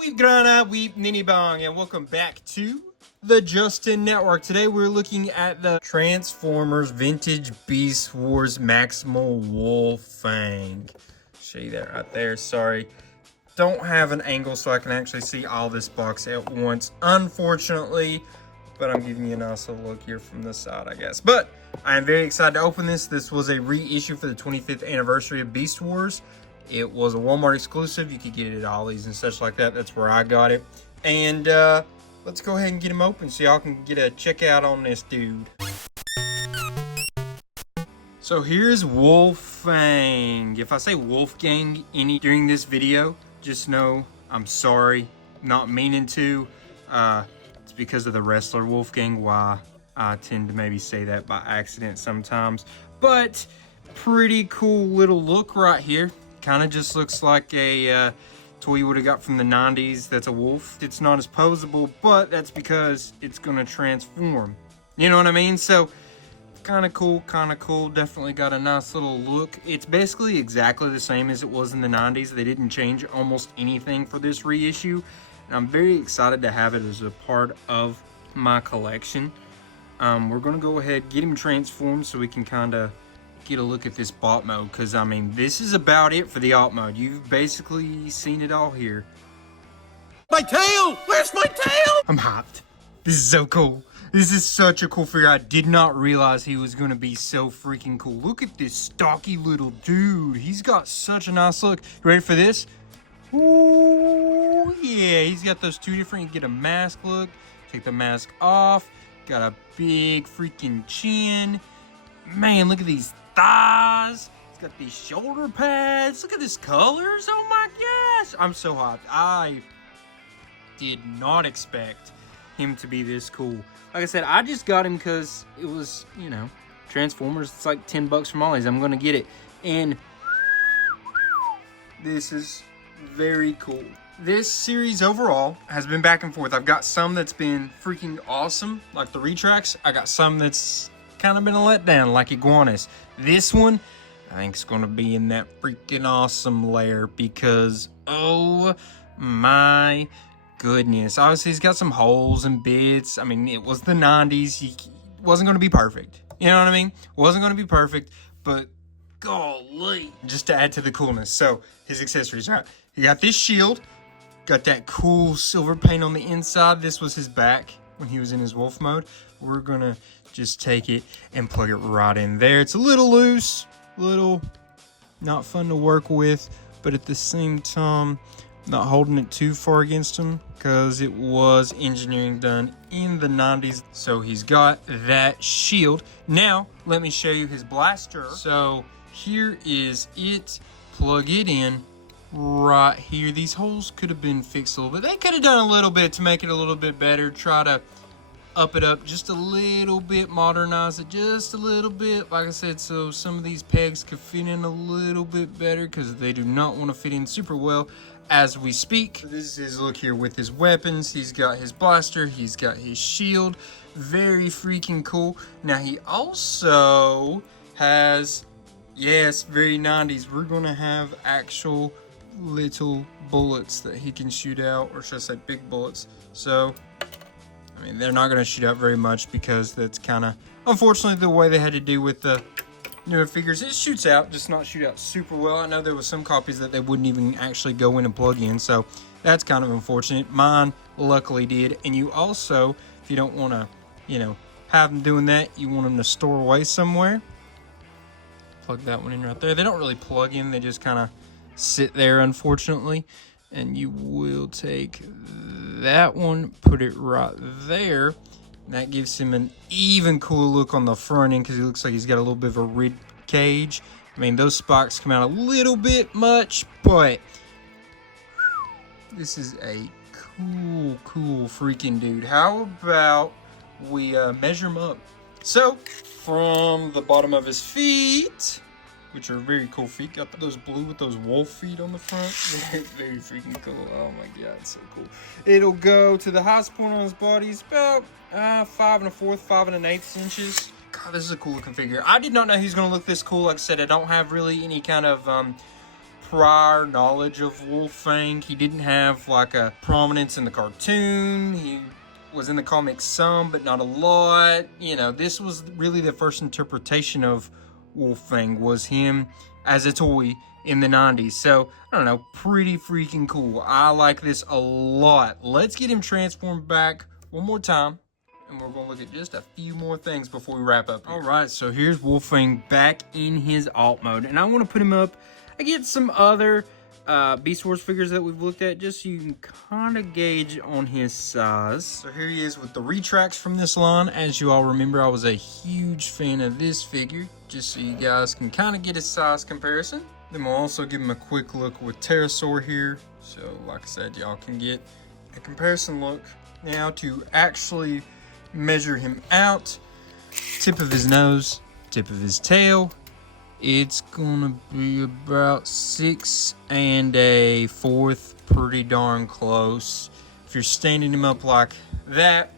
We've grown up, weep ninny bong, and welcome back to the Justin Network. Today we're looking at the Transformers Vintage Beast Wars Maximal Wolfang. Show you that right there. Sorry, don't have an angle so I can actually see all this box at once, unfortunately. But I'm giving you a nice little look here from the side, I guess. But I am very excited to open this. This was a reissue for the 25th anniversary of Beast Wars. It was a Walmart exclusive. You could get it at Ollie's and such like that. That's where I got it. And let's go ahead and get him open so y'all can get a check out on this dude. So here's Wolfang. If I say Wolfgang during this video, just know I'm sorry. Not meaning to. It's because of the wrestler Wolfgang, why I tend to maybe say that by accident sometimes. But pretty cool little look right here. Kind of just looks like a toy you would have got from the 90s that's a wolf. It's not as posable, but that's because it's going to transform. You know what I mean? So, kind of cool, kind of cool. Definitely got a nice little look. It's basically exactly the same as it was in the 90s. They didn't change almost anything for this reissue. And I'm very excited to have it as a part of my collection. We're going to go ahead, get him transformed so we can kind of get a look at this bot mode, because I mean this is about it for the alt mode. You've basically seen it all here. My tail! Where's my tail? I'm hyped. This is so cool. This is such a cool figure. I did not realize he was going to be so freaking cool. Look at this stocky little dude. He's got such a nice look. You ready for this? Ooh, yeah. He's got those two different. You get a mask look. Take the mask off. Got a big freaking chin. Man, look at these thighs. It's got these shoulder pads. Look at this colors. Oh my gosh. I'm so hyped. I did not expect him to be this cool. Like I said, I just got him because it was, you know, Transformers. It's like 10 bucks from Ollie's. I'm going to get it. And this is very cool. This series overall has been back and forth. I've got some that's been freaking awesome, like the retracts. I got some that's kind of been a letdown, like Iguanas. This one, I think it's going to be in that freaking awesome layer because, oh my goodness. Obviously, he's got some holes and bits. I mean, it was the 90s. He wasn't going to be perfect. You know what I mean? Wasn't going to be perfect, but golly. Just to add to the coolness. So, his accessories, right? He got this shield. Got that cool silver paint on the inside. This was his back when he was in his wolf mode. We're going to just take it and plug it right in there. It's a little loose, little not fun to work with, but at the same time, not holding it too far against him because it was engineering done in the 90s. So he's got that shield. Now, let me show you his blaster. So here is it. Plug it in right here. These holes could have been fixed a little bit. They could have done a little bit to make it a little bit better. Try to up it up just a little bit, modernize it just a little bit, like I said, so some of these pegs could fit in a little bit better because they do not want to fit in super well as we speak. This is his look here with his weapons. He's got his blaster, he's got his shield. Very freaking cool. Now he also has, yes, very 90s, we're gonna have actual little bullets that he can shoot out, or should I say big bullets. So I mean, they're not going to shoot out very much because that's kind of, unfortunately, the way they had to do with the newer figures. It shoots out, just not shoot out super well. I know there was some copies that they wouldn't even actually go in and plug in, so that's kind of unfortunate. Mine luckily did. And you also, if you don't want to, you know, have them doing that, you want them to store away somewhere. Plug that one in right there. They don't really plug in, they just kind of sit there, unfortunately. And you will take that one, put it right there. And that gives him an even cooler look on the front end because he looks like he's got a little bit of a rib cage. I mean, those spikes come out a little bit much, but this is a cool freaking dude. How about we measure him up? So, from the bottom of his feet, which are very cool feet. Got those blue with those wolf feet on the front. Very freaking cool. Oh my god, it's so cool. It'll go to the highest point on his body. It's about 5 1/4, 5 1/8 inches. God, this is a cool looking figure. I did not know he was going to look this cool. Like I said, I don't have really any kind of prior knowledge of Wolfang. He didn't have like a prominence in the cartoon. He was in the comics some, but not a lot. You know, this was really the first interpretation of Wolfang, was him as a toy in the 90s. So, I don't know, pretty freaking cool. I like this a lot. Let's get him transformed back one more time, and we're going to look at just a few more things before we wrap up here. All right, so here's Wolfang back in his alt mode, and I want to put him up against some other Beast Wars figures that we've looked at, just so you can kind of gauge on his size. So here he is with the retracts from this line. As you all remember, I was a huge fan of this figure, just so you guys can kind of get his size comparison. Then we'll also give him a quick look with Pterosaur here. So like I said, y'all can get a comparison look. Now to actually measure him out, tip of his nose, tip of his tail, it's gonna be about 6 1/4, pretty darn close. If you're standing him up like that,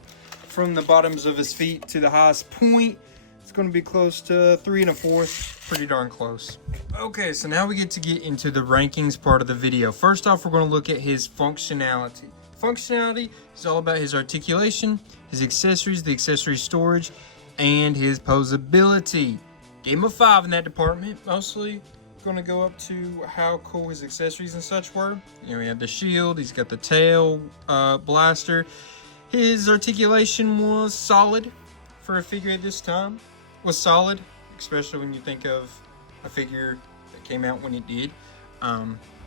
from the bottoms of his feet to the highest point, it's gonna be close to 3 1/4, pretty darn close. Okay, so now we get into the rankings part of the video. First off, we're gonna look at his functionality. Functionality is all about his articulation, his accessories, the accessory storage, and his posability. Gave him a 5 in that department. Mostly going to go up to how cool his accessories and such were. You know, he had the shield, he's got the tail blaster. His articulation was solid for a figure at this time. Was solid, especially when you think of a figure that came out when it did.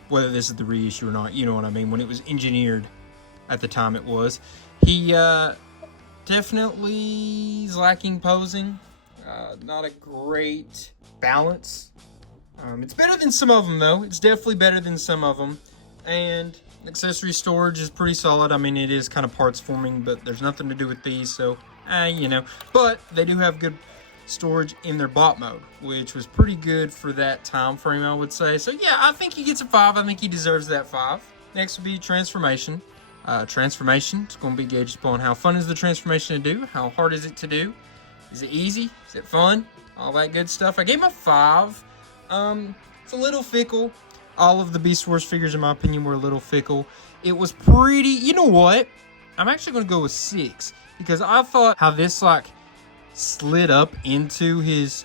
Whether this is the reissue or not, you know what I mean. When it was engineered at the time, it was. He definitely is lacking posing. Not a great balance. It's better than some of them, though. It's definitely better than some of them. And accessory storage is pretty solid. I mean, it is kind of parts forming, but there's nothing to do with these, so, you know. But they do have good storage in their bot mode, which was pretty good for that time frame, I would say. So, yeah, I think he gets a 5. I think he deserves that 5. Next would be transformation. Transformation, it's going to be gauged upon how fun is the transformation to do, how hard is it to do. Is it easy? Is it fun? All that good stuff. I gave him a 5. It's a little fickle. All of the Beast Wars figures, in my opinion, were a little fickle. It was pretty... You know what? I'm actually going to go with 6. Because I thought how this, like, slid up into his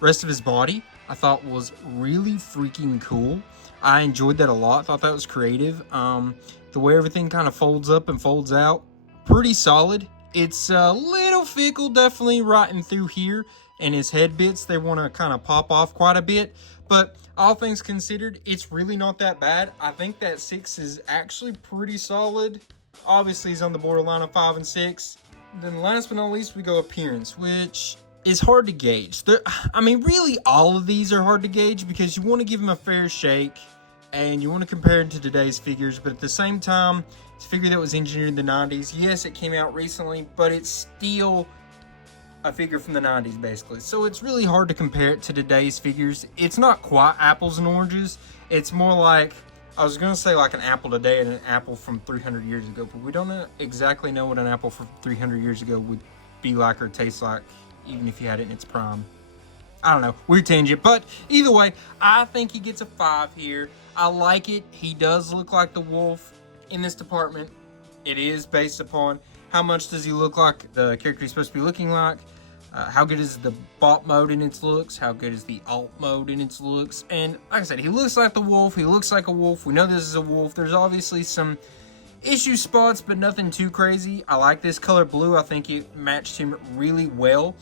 rest of his body, I thought was really freaking cool. I enjoyed that a lot. I thought that was creative. The way everything kind of folds up and folds out, pretty solid. It's a little fickle, definitely right in through here. And his head bits, they want to kind of pop off quite a bit. But all things considered, it's really not that bad. I think that 6 is actually pretty solid. Obviously, he's on the borderline of 5 and 6. Then last but not least, we go appearance, which is hard to gauge. I mean, really, all of these are hard to gauge because you want to give him a fair shake. And you want to compare it to today's figures. But at the same time, it's a figure that was engineered in the 90s. Yes, it came out recently, but it's still a figure from the 90s, basically. So it's really hard to compare it to today's figures. It's not quite apples and oranges. It's more like, I was going to say like an apple today and an apple from 300 years ago, but we don't exactly know what an apple from 300 years ago would be like or taste like, even if you had it in its prime. I don't know, weird tangent, but either way, I think he gets a 5 here. I like it. He does look like the wolf in this department. It is based upon how much does he look like the character he's supposed to be looking like. How good is the bot mode in its looks? How good is the alt mode in its looks? And like I said, he looks like the wolf. He looks like a wolf. We know this is a wolf. There's obviously some issue spots, but nothing too crazy. I like this color blue. I think it matched him really well.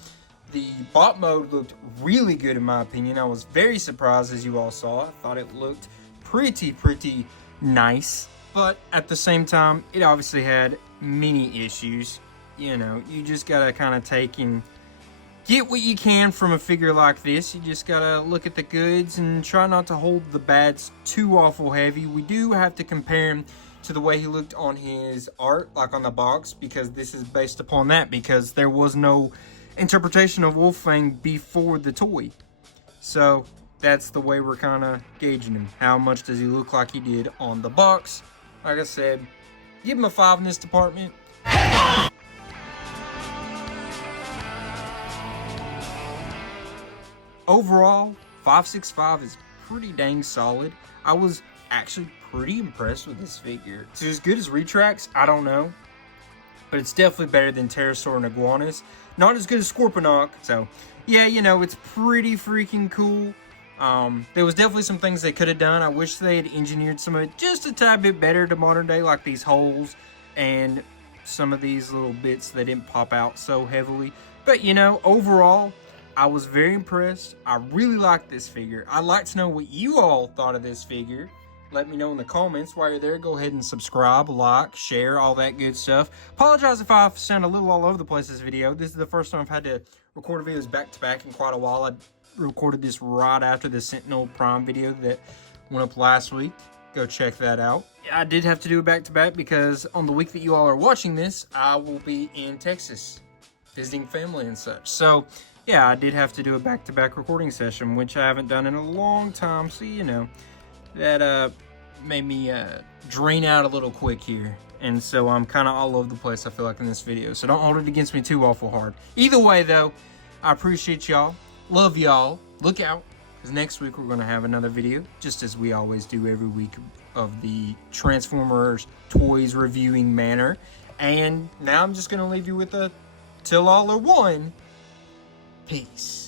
The bot mode looked really good in my opinion. I was very surprised, as you all saw. I thought it looked pretty nice. But at the same time, it obviously had many issues. You know, you just gotta kind of take and get what you can from a figure like this. You just gotta look at the goods and try not to hold the bads too awful heavy. We do have to compare him to the way he looked on his art, like on the box, because this is based upon that, because there was no interpretation of Wolfang before the toy. So that's the way we're kind of gauging him. How much does he look like he did on the box? Like I said, give him a 5 in this department. Overall, 565 is pretty dang solid. I was actually pretty impressed with this figure. Is it as good as Retrax? I don't know. But it's definitely better than Pterosaur and Iguanas. Not as good as Scorponok. So, yeah, you know, it's pretty freaking cool. There was definitely some things they could have done. I wish they had engineered some of it just a tad bit better to modern day, like these holes and some of these little bits that didn't pop out so heavily. But, you know, overall, I was very impressed. I really liked this figure. I'd like to know what you all thought of this figure. Let me know in the comments. While you're there, go ahead and subscribe, like, share, all that good stuff. Apologize if I sound a little all over the place this video. This is the first time I've had to record videos back-to-back in quite a while. I recorded this right after the Sentinel Prime video that went up last week. Go check that out. I did have to do it back-to-back because on the week that you all are watching this, I will be in Texas visiting family and such. So, yeah, I did have to do a back-to-back recording session, which I haven't done in a long time. So, you know, that made me drain out a little quick here. And so I'm kind of all over the place, I feel like, in this video. So don't hold it against me too awful hard. Either way, though, I appreciate y'all. Love y'all. Look out, because next week we're going to have another video, just as we always do every week, of the Transformers toys reviewing manner. And now I'm just going to leave you with a till all are one. Peace.